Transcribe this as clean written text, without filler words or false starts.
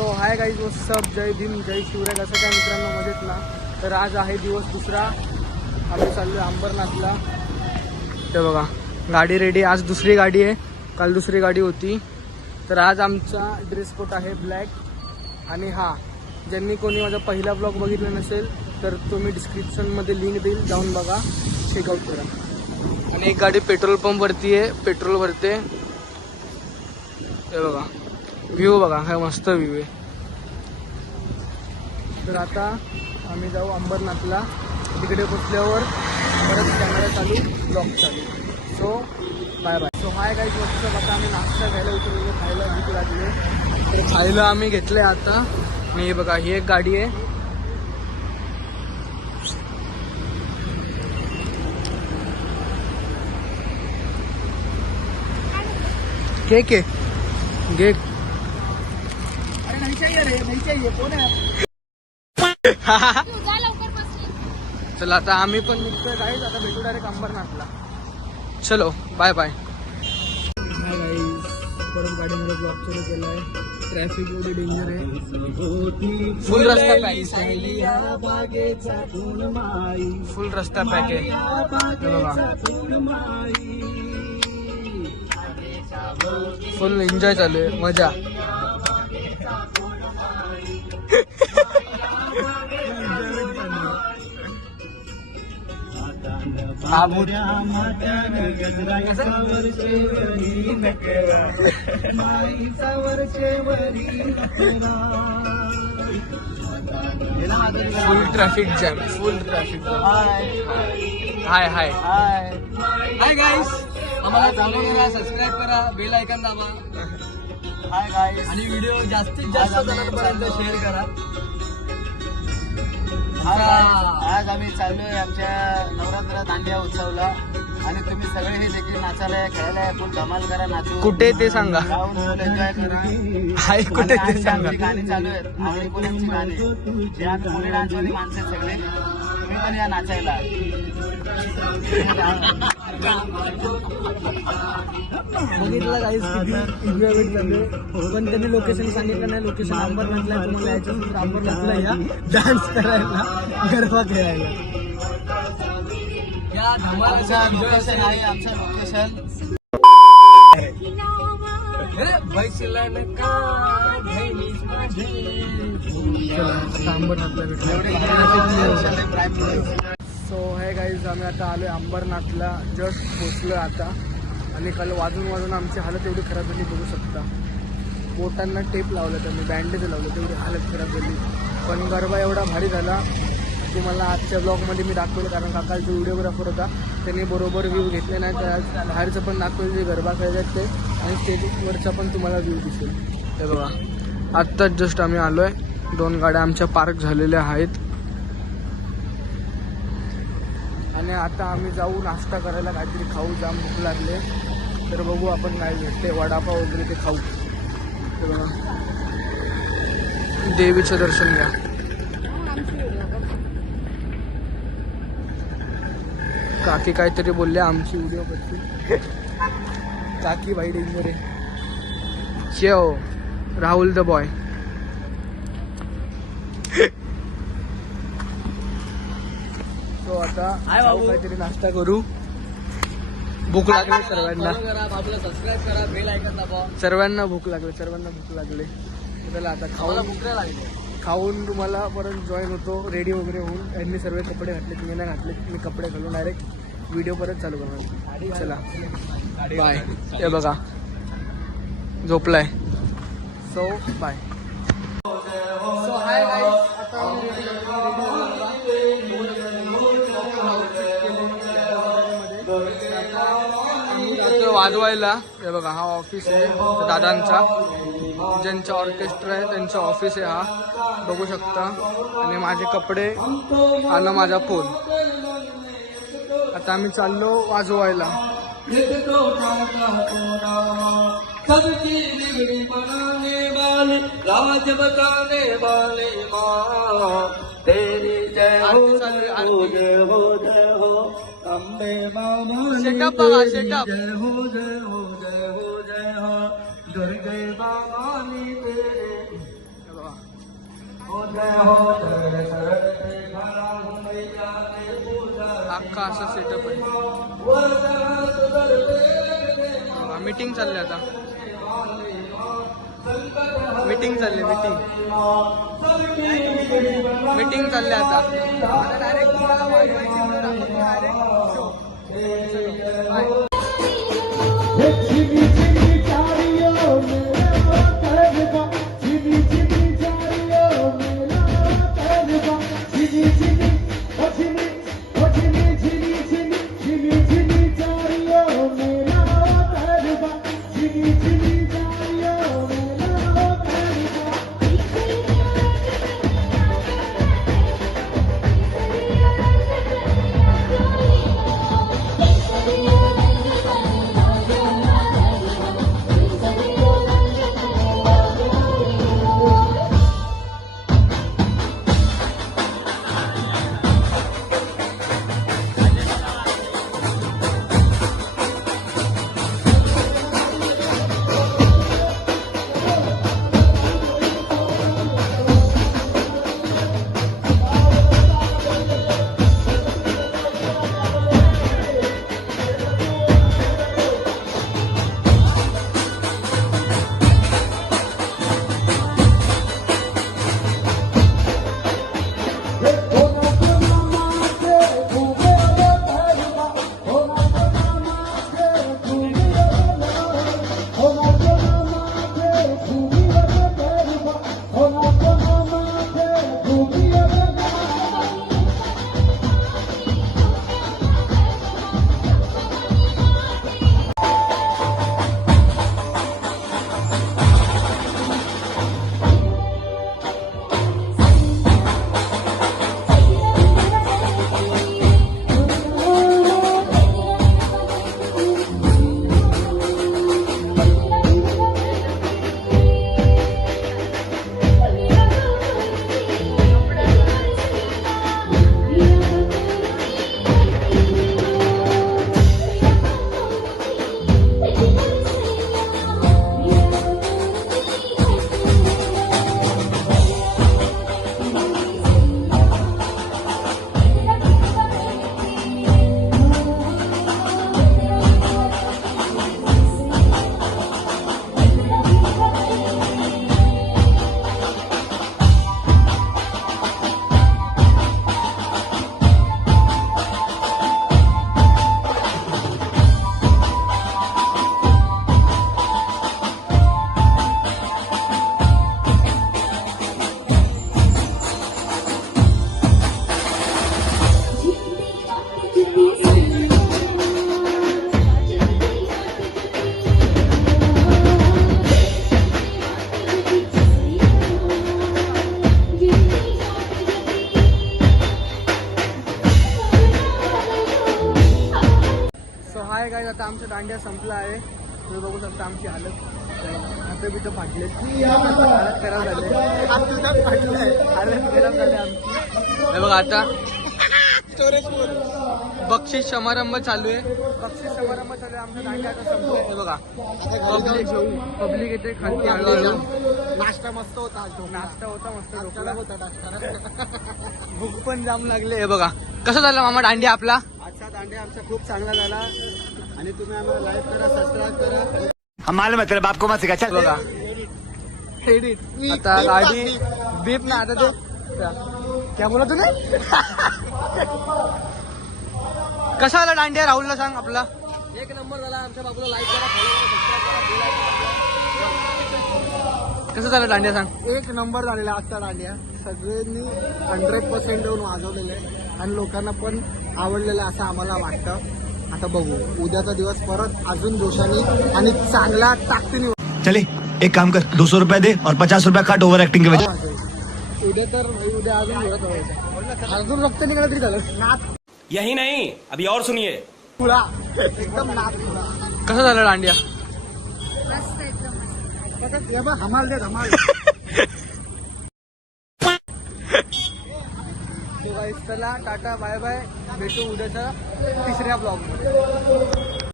So hi guys, सब जय भीम जय शिवराय. कसं काय मित्रांनो, मजेत ना? तर आज आहे दिवस दुसरा. आम्ही चाललो आहे अंबरनाथला. ते बघा गाडी रेडी. आज दुसरी गाडी आहे, काल दुसरी गाडी होती. तर आज आमचा ड्रेस कोड आहे ब्लॅक. आणि हा, ज्यांनी कोणी माझा पहिला ब्लॉग बघितला नसेल तर तो मी डिस्क्रिप्शनमध्ये लिंक देईल, जाऊन बघा, चेकआउट करा. आणि एक गाडी पेट्रोल पंपवरती आहे, पेट्रोल भरते. हे बघा व्ह्यू, बघा काय मस्त व्ह्यू आहे. तर आता आम्ही जाऊ अंबरनाथला. तिकडे पोचल्यावर परत कॅमेरा चालू, ब्लॉग चालू. So bye bye. So hi guys, मस्त. आता आम्ही नाश्ता घ्यायला उतरलो, खायला भूक लागली. तर खायला आम्ही घेतलंय आता. आणि हे बघा, ही एक गाडी आहे. केक आहे, केक. अरे नाही चाहिए रे, नाही चाहिए. कोण आहे? चला आता आम्ही पण निघतोय गाईज. आता भेटू डायरेक्ट अंबरनाथला. चलो बाय बाय. हाय गाईज, परत गाडीमध्ये ब्लॉक सुरू केला आहे. ट्रॅफिक एवढी डेंजर आहे, फुल रस्ता पॅक आहे. फुल रस्ता पॅक आहे. बघा, फुल एन्जॉय चालू आहे, मजा. Full traffic jam, full traffic jam. Hi hi hi guys, आम्हाला फॉलो करा, सबस्क्राईब करा, बेल आयकॉन दाबा. हाय गाईस, आणि व्हिडिओ जास्तीत जास्त जणांपर्यंत शेअर करा. आज आम्ही चाललोय आमच्या नवरात्र दांडिया उत्सवला. आणि तुम्ही सगळे हे देखील नाचायला, खेळायला, फुल धमाल करा, नाचू. कुठे ते सांगा, फुल एन्जॉय करा. हाय कुठे ते सांगा. गाणी चालू आहेत, आवडी कोणाची गाणी. या पुणे डान्सवाली माणसं सगळे, तुम्ही पण या नाचायला. बघितलं गाईस, किती एन्जॉयमेंट झाले. पण त्यांनी लोकेशन सांगितलं नाही. लोकेशन अंबरनाथला, तुम्हाला यायचं अंबरनाथला या, डान्स करायला, गरबा खेळायला. या धमालाचा लोकेशन आहे आमचं लोकेशन. अंबरनाथला भेटलं. सो हे गाईज, आम्ही आता आलोय अंबरनाथला. जस्ट पोचलो आता. आणि काल वाजून आमची हालत एवढी खराब झाली, बघू शकता. बोटांना टेप लावलं, त्यांनी बँडेज लावलं, तेवढी हालत खराब झाली. पण गरबा एवढा भारी झाला, तुम्हाला आजच्या ब्लॉगमध्ये मी दाखवलं. कारण काकालचा व्हिडिओग्राफर होता, त्यांनी बरोबर व्ह्यू घेतले नाही. तर बाहेरचं पण दाखवलं, जे गरबा खेळतात ते, आणि स्टेजवरचा पण तुम्हाला व्ह्यू दिसेल. हे बघा, आत्ताच जस्ट आम्ही आलो आहे. 2 गाड्या आमच्या पार्क झालेल्या आहेत. आणि आता आम्ही जाऊ नाश्ता करायला, काहीतरी खाऊ. जाम भूक लागले, तर बघू आपण काय भेटते. वडापाव वगैरे ते खाऊ. ते बघा, देवीचं दर्शन घ्या. काकी काहीतरी बोलले आमची व्हिडिओ बघतील. काकी बाई डेंजर आहे. शेव राहुल द बॉय. तो आता काहीतरी नाश्ता करू. भूक लागली सर्वांना. सबस्क्राईब करा, बेल आयकॉन दाबा. सर्वांना भूक लागली, सर्वांना भूक लागली. त्याला आता खाऊला भूक लागली. खाऊन तुम्हाला परत जॉईन होतो, रेडी वगैरे होऊन. यांनी सर्व कपडे घातले, मी नाही घातले. मी कपडे घालून डायरेक्ट व्हिडिओ परत चालू करणार. चला बाय. हे बघा, झोपलाय. So bye. So hi guys, आता वाजवायला. हे बघा, हा ऑफिस आहे दादांचा, ज्यांचा ऑर्केस्ट्रा आहे त्यांचा ऑफिस आहे हा, बघू शकता. आणि माझे कपडे आणि माझा फोन. आता आम्ही चाललो वाजवायला. सेटअप बघा, सेटअप. दुर्गे भवानी अख्खा असा सेटअप आहे. मीटिंग चालली आता. मीटिंग चालली मीटिंग चालली आता. डायरेक्ट आता आमचा दांडिया संपला आहे. तुम्ही बघू शकता आमची हालत हात बिटं फाटले, हालत खराब झाले, हालत खराब झाले आमची. हे बघा आता बक्षीस समारंभ चालू आहे. बक्षीस समारंभ चालू आहे. आमचा दांडिया आता संपला. हे बघा पब्लिक येते खालती हळूहळू. नाश्ता मस्त होता. नाश्ता होता मस्त, होता. भूक पण जाम लागले. हे बघा कसं झालं मामा दांडिया आपला. आजचा दांडिया आमचा खूप चांगला झाला आणि तुम्ही आम्हाला लाईक करा, सबस्क्राईब करा. हमारे मतलब आपको मत सिखा. चल बघा आता गाडी बीप ना. आता ते क्या बोला तुने. कसा आला दांडिया राहुलला सांग आपला. एक नंबर झाला. आमच्या बाबूला लाईक करा, फॉलो करा, सबस्क्राईब करा. कसं झालं दांडिया सांग. एक नंबर झालेला आजचा दांडिया. सगळ्यांनी 100% देऊन वाजवलेलं आहे आणि लोकांना पण आवडलेलं असं आम्हाला वाटतं. आता बघू उद्याचा दिवस परत अजून जोशाने आणि चांगला ताकदीने. चले एक काम कर, 200 रुपया दे और 50 रुपया काट ओवर एक्टिंग के वजह. उद्या तर उद्या अजून जोरात व्हायचं. अजून रक्त निघालं तरी झालं. नाच यही नहीं, अभी और सुनिए. पुळा एकदम नाच पुळा. कसं झालं दांडिया. धमाल दे धमाल. चला टाटा बाय बाय. भेटू उद्याच्या तिसऱ्या ब्लॉग मध्ये.